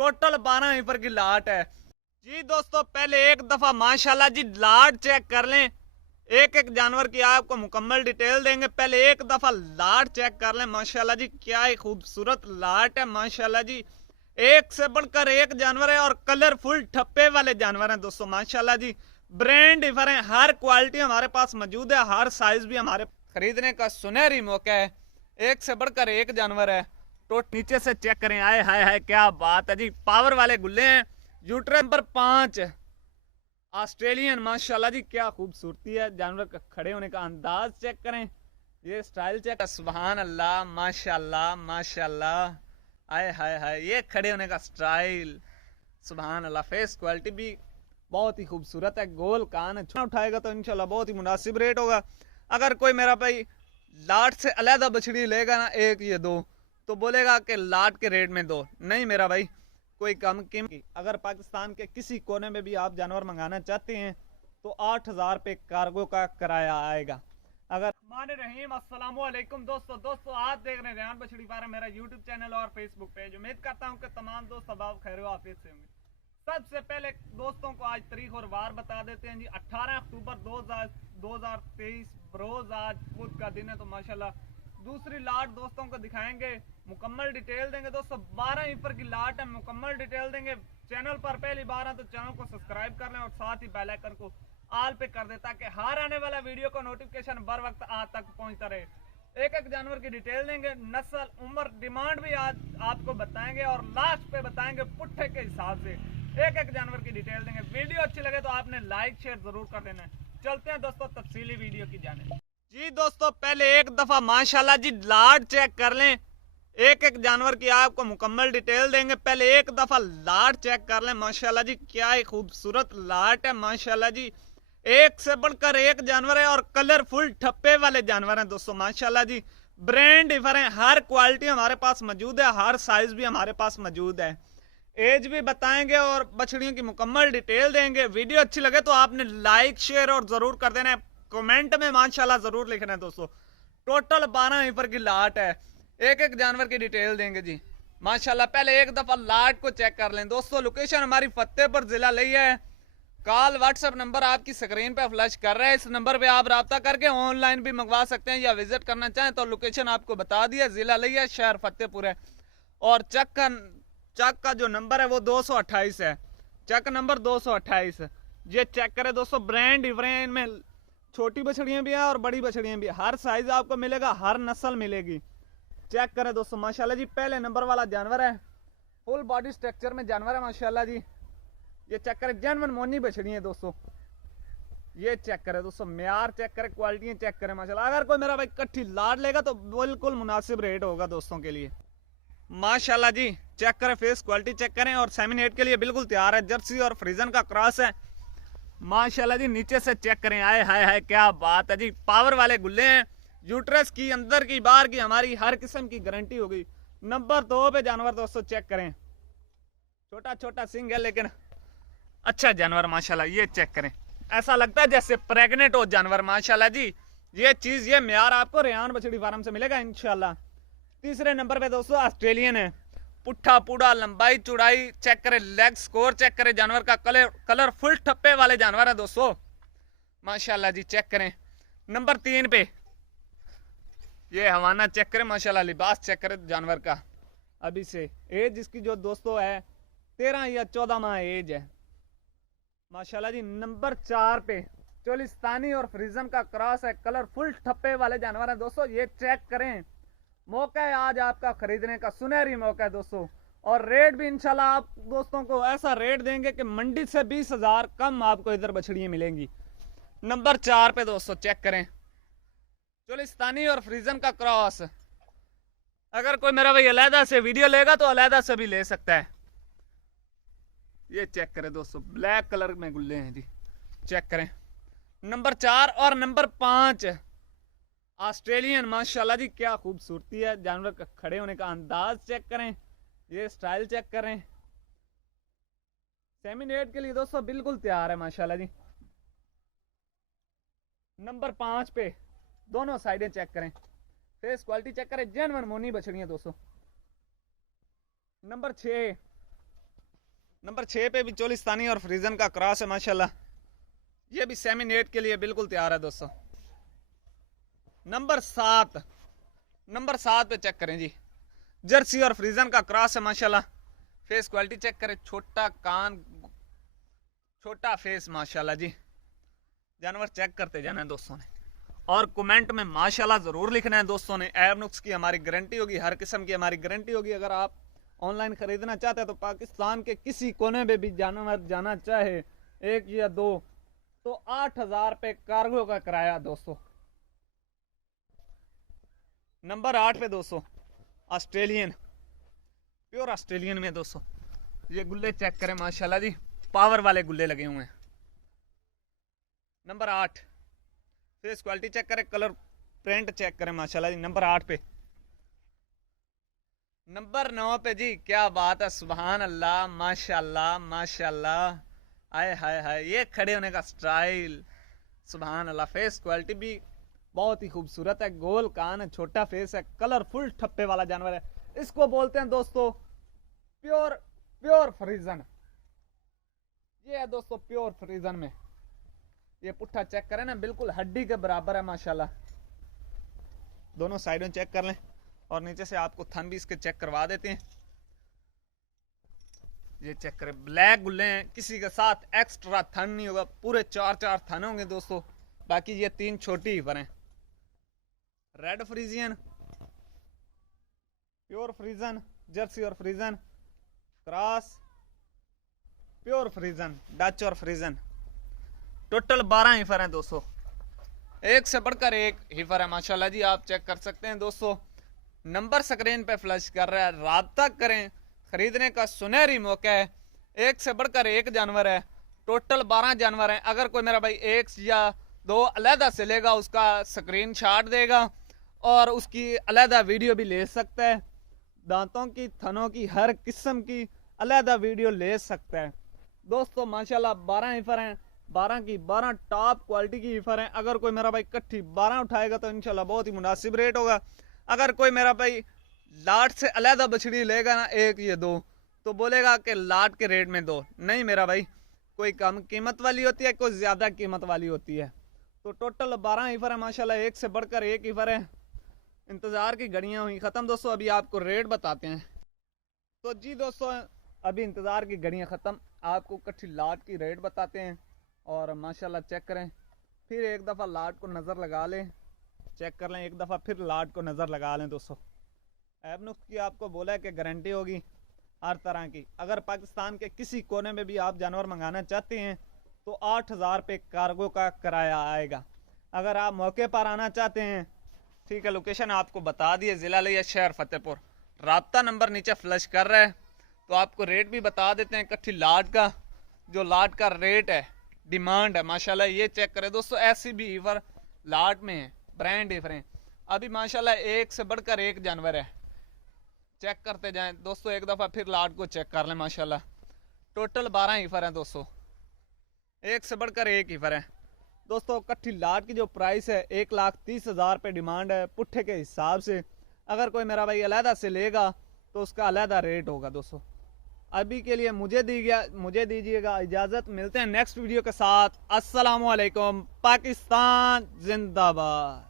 Total 12 हीफर की लाट है जी। दोस्तों पहले एक दफा माशाल्लाह जी लाट चेक कर लें, एक एक जानवर की आपको मुकम्मल डिटेल देंगे। पहले एक दफा लाट चेक कर लें माशाल्लाह जी, क्या ही खूबसूरत लाट है माशाल्लाह जी। एक से बढ़कर एक जानवर है और कलरफुल ठप्पे वाले जानवर हैं दोस्तों माशाल्लाह जी। ब्रांड डिफरेंट हर क्वालिटी हमारे पास मौजूद है, हर साइज भी हमारे खरीदने का सुनहरी मौका है। एक से बढ़कर एक जानवर है। तो नीचे से चेक करें, आए हाय हाय क्या बात है जी, पावर वाले गुल्ले हैं। यूट्रस नंबर 5 ऑस्ट्रेलियन माशाल्लाह जी, क्या खूबसूरती है। जानवर का खड़े होने का अंदाज चेक करें, ये स्टाइल चेक, सुभान अल्लाह माशाल्लाह माशाल्लाह, आए हाय हाय ये खड़े होने का स्टाइल, सुभान अल्लाह। फेस क्वालिटी भी बहुत ही खूबसूरत है, गोल कान है। उठाएगा तो इंशाल्लाह बहुत ही मुनासिब रेट होगा। अगर कोई मेरा भाई लाट से अलहदा बछड़ी लेगा ना, एक ये दो, तो बोलेगा कि लाट के रेट में दो, नहीं मेरा भाई कोई कम कीमत। अगर पाकिस्तान के किसी कोने में भी आप जानवर मंगाना चाहते हैं तो 8,000 रुपये कार्गो का किराया आएगा। अगर मान रहीम अस्सलाम वालेकुम दोस्तों आप देख रहे हैं रेहान बछड़ी फार्म, मेरा यूट्यूब चैनल और फेसबुक पेज। उम्मीद करता हूं कि तमाम दोस्त अब खैर आफियत से होंगे। सबसे पहले दोस्तों को आज तारीख और वार बता देते हैं जी। 18 अक्टूबर 2023 रोज आज बुध का दिन है। तो माशाल्लाह दूसरी लाट दोस्तों को दिखाएंगे, मुकम्मल डिटेल देंगे दोस्तों। 12 हीफर की लाट है, मुकम्मल डिटेल देंगे। चैनल पर पहली बार है तो चैनल को सब्सक्राइब कर लें और साथ ही बेल आइकन को ऑल पे कर दे, ताकि हर आने वाला वीडियो का नोटिफिकेशन बर वक्त आज तक पहुंचता रहे। एक एक जानवर की डिटेल देंगे, नस्ल, उम्र, डिमांड भी आज आपको बताएंगे और लास्ट पे बताएंगे पुट्ठे के हिसाब से। एक एक जानवर की डिटेल देंगे। वीडियो अच्छी लगे तो आपने लाइक शेयर जरूर कर देना है। चलते हैं दोस्तों तफसीली वीडियो की जाने जी। दोस्तों पहले एक दफा माशाल्लाह जी लाट चेक कर लें, एक एक जानवर की आपको मुकम्मल डिटेल देंगे। पहले एक दफा लाट चेक कर लें माशाल्लाह जी, क्या ही खूबसूरत लाट है माशाल्लाह जी। एक से बढ़कर एक जानवर है और कलरफुल ठप्पे वाले जानवर हैं दोस्तों माशाल्लाह जी। ब्रांड डिफरेंट हर क्वालिटी हमारे पास मौजूद है, हर साइज भी हमारे पास मौजूद है। एज भी बताएंगे और बछड़ियों की मुकम्मल डिटेल देंगे। वीडियो अच्छी लगे तो आपने लाइक शेयर और जरूर कर देना है, कमेंट में माशाल्लाह जरूर लिखना है दोस्तों। टोटल 12 हीफर की लाट है, एक एक जानवर की डिटेल देंगे जी माशाल्लाह। पहले एक दफा लाट को चेक कर लें दोस्तों। लोकेशन हमारी फतेहपुर जिला लई है। कॉल व्हाट्सएप नंबर आपकी स्क्रीन पे फ्लैश कर रहा है, इस नंबर पे आप राब्ता करके ऑनलाइन भी मंगवा सकते हैं या विजिट करना चाहें तो लोकेशन आपको बता दिया, जिला लिया, शहर फतेहपुर है। और चक का जो नंबर है वो 228 है, चक नंबर 228। ये चेक करें दोस्तों, ब्रांड डिफरेंट में छोटी बछड़ियां भी हैं और बड़ी बछड़ियां भी, हर साइज आपको मिलेगा, हर नस्ल मिलेगी। चेक करें दोस्तों माशाल्लाह जी, पहले नंबर वाला जानवर है, फुल बॉडी स्ट्रक्चर में जानवर है माशाल्लाह जी। ये चेक करें, जेन्युइन मोनी बछड़ी है दोस्तों। ये चेक करें दोस्तों, म्यार चेक करें, क्वालिटी चेक करें माशाल्लाह। अगर कोई मेरा भाई कट्ठी लाट लेगा तो बिल्कुल मुनासिब रेट होगा दोस्तों के लिए माशाल्लाह जी। चेक करें, फेस क्वालिटी चेक करें और सेमिनेट के लिए बिल्कुल तैयार है। जर्सी और फ्रीजन का क्रॉस है माशाल्लाह जी। नीचे से चेक करें, आए हाय हाय क्या बात है जी, पावर वाले गुल्ले हैं। यूट्रस की, अंदर की, बाहर की हमारी हर किस्म की गारंटी होगी। नंबर 2 पे जानवर दोस्तों चेक करें, छोटा छोटा सिंग है लेकिन अच्छा जानवर माशाल्लाह। ये चेक करें, ऐसा लगता है जैसे प्रेग्नेंट हो जानवर माशाल्लाह जी। ये चीज, ये म्यार आपको रेहान बछड़ी फार्म से मिलेगा इंशाल्लाह। तीसरे नंबर पे दोस्तों ऑस्ट्रेलियन है, पुट्ठा पूड़ा, लंबाई चौड़ाई चेक करें, लेग स्कोर चेक करें, जानवर का कलर फुल ठप्पे वाले जानवर है दोस्तों माशाल्लाह जी। चेक करें नंबर 3 पे, ये हवाना चेक करें माशाल्लाह। लिबास चेक करें जानवर का, अभी से एज इसकी जो दोस्तों है 13 या 14 माह एज है माशाल्लाह जी। नंबर 4 पे चोलिस्तानी और फ्रीजन का क्रॉस है, कलर फुल ठप्पे वाले जानवर है दोस्तों। ये चेक करें, मौका है आज आपका खरीदने का, सुनहरी मौका है दोस्तों। और रेट भी इंशाल्लाह आप दोस्तों को ऐसा रेट देंगे कि मंडी से 20,000 कम आपको इधर बछड़ियां मिलेंगी। नंबर 4 पे दोस्तों चेक करें, चोलिस्तानी और फ्रीजन का क्रॉस। अगर कोई मेरा भाई अलहदा से वीडियो लेगा तो अलहदा से भी ले सकता है। ये चेक करें दोस्तों, ब्लैक कलर में गुल्ले हैं जी। चेक करें नंबर 4 और नंबर 5 ऑस्ट्रेलियन माशाल्लाह जी, क्या खूबसूरती है। जानवर का खड़े होने का अंदाज चेक करें, ये स्टाइल चेक करें। सेमिनेट के लिए दोस्तों बिल्कुल तैयार है माशाल्लाह जी। नंबर 5 पे दोनों साइडें चेक करें, फेस क्वालिटी चेक करें, जेन्युइन मोनी बछड़ियां दोस्तों। नंबर 6 नंबर 6 पे भी चोलिस्तानी और फ्रीजन का क्रॉस है माशाल्लाह, ये भी सेमी नेट के लिए बिल्कुल तैयार है दोस्तों। नंबर 7 पे चेक करें जी, जर्सी और फ्रीजन का क्रॉस है माशाल्लाह। फेस क्वालिटी चेक करें, छोटा कान, छोटा फेस माशाल्लाह जी। जानवर चेक करते जाना है दोस्तों ने, और कमेंट में माशाल्लाह जरूर लिखना है दोस्तों ने। ऐब नुक्स की हमारी गारंटी होगी, हर किस्म की हमारी गारंटी होगी। अगर आप ऑनलाइन खरीदना चाहते हैं तो पाकिस्तान के किसी कोने में भी जानवर जाना चाहे, एक या दो, तो 8,000 पे कार्गो का किराया दोस्तों। नंबर 8 पे दोस्तों ऑस्ट्रेलियन, प्योर ऑस्ट्रेलियन में दोस्तों ये गुल्ले चेक करें माशाल्लाह जी, पावर वाले गुल्ले लगे हुए हैं। नंबर 8 फेस क्वालिटी चेक करें, कलर प्रिंट चेक करें माशाल्लाह जी, नंबर 8 पे। नंबर 9 पे जी, क्या बात है, सुभान अल्लाह, माशाल्लाह माशाल्लाह, आए हाय हाय, ये खड़े होने का स्टाइल, सुभान अल्लाह। फेस क्वालिटी भी बहुत ही खूबसूरत है, गोल कान है, छोटा फेस है, कलरफुल ठप्पे वाला जानवर है। इसको बोलते हैं दोस्तों प्योर फ्रीजन। ये है दोस्तों प्योर फ्रीजन में, ये पुट्ठा चेक करें ना, बिल्कुल हड्डी के बराबर है माशाल्लाह। दोनों साइडों चेक कर लें, और नीचे से आपको थन भी इसके चेक करवा देते हैं। ये चेक करें, ब्लैक गुल्ले हैं, किसी के साथ एक्स्ट्रा थन नहीं होगा, पूरे 4 थन होंगे दोस्तों। बाकी ये 3 छोटी ही हैं। रेड फ्रीजियन, प्योर फ्रीजन, जर्सी और फ्रीजन क्रॉस, प्योर फ्रीजन, डच और फ्रीजन, टोटल 12 हिफर हैं दोस्तों, एक से बढ़कर एक हिफर है माशाल्लाह जी। आप चेक कर सकते हैं दोस्तों, नंबर स्क्रीन पे फ्लैश कर रहा है, राब्ता करें, खरीदने का सुनहरी मौका है। एक से बढ़कर एक जानवर है, टोटल 12 जानवर हैं। अगर कोई मेरा भाई एक या दो अलहदा से लेगा, उसका स्क्रीन शॉट देगा और उसकी अलहदा वीडियो भी ले सकता है। दांतों की, थनों की, हर किस्म की अलहदा वीडियो ले सकता है दोस्तों। माशाल्लाह 12 हिफर हैं, 12 की 12 टॉप क्वालिटी की हिफर हैं। अगर कोई मेरा भाई इकट्ठी 12 उठाएगा तो इंशाल्लाह बहुत ही मुनासिब रेट होगा। अगर कोई मेरा भाई लाट से अलहदा बछड़ी लेगा ना, एक या दो, तो बोलेगा कि लाट के रेट में दो। नहीं मेरा भाई, कोई कम कीमत वाली होती है, कोई ज्यादा कीमत वाली होती है। तो टोटल 12 हिफर है माशाल्लाह, एक से बढ़कर एक हिफर है। इंतजार की घड़ियां हुई खत्म दोस्तों, अभी आपको रेट बताते हैं। तो जी दोस्तों, अभी इंतजार की घड़ियां खत्म, आपको इकट्ठी लाट की रेट बताते हैं। और माशाल्लाह चेक करें, फिर एक दफ़ा लाट को नज़र लगा लें, चेक कर लें, एक दफ़ा फिर लाट को नज़र लगा लें दोस्तों। ऐब नुक्स की आपको बोला है कि गारंटी होगी हर तरह की। अगर पाकिस्तान के किसी कोने में भी आप जानवर मंगाना चाहते हैं तो 8,000 पे कार्गो का किराया आएगा। अगर आप मौके पर आना चाहते हैं, ठीक है, लोकेशन आपको बता दिए, ज़िला लिया शहर फतेहपुर, राब्ता नंबर नीचे फ्लैश कर रहा है। तो आपको रेट भी बता देते हैं इकट्ठी लाट का, जो लाट का रेट है, डिमांड है माशाल्लाह। ये चेक करें दोस्तों, ऐसी भी ईवर लाट में है, ब्रांड डिफरेंट। अभी माशाल्लाह एक से बढ़कर एक जानवर है, चेक करते जाएं दोस्तों। एक दफ़ा फिर लाट को चेक कर लें माशाल्लाह, टोटल 12 ईफर हैं दोस्तों, एक से बढ़कर एक ईफर है दोस्तों। इकट्ठी लाट की जो प्राइस है 1,30,000 पे डिमांड है पुट्ठे के हिसाब से। अगर कोई मेरा भाई अलहदा से लेगा तो उसका अलहदा रेट होगा दोस्तों। अभी के लिए मुझे दीजिएगा इजाज़त, मिलते हैं नेक्स्ट वीडियो के साथ। अस्सलाम वालेकुम, पाकिस्तान जिंदाबाद।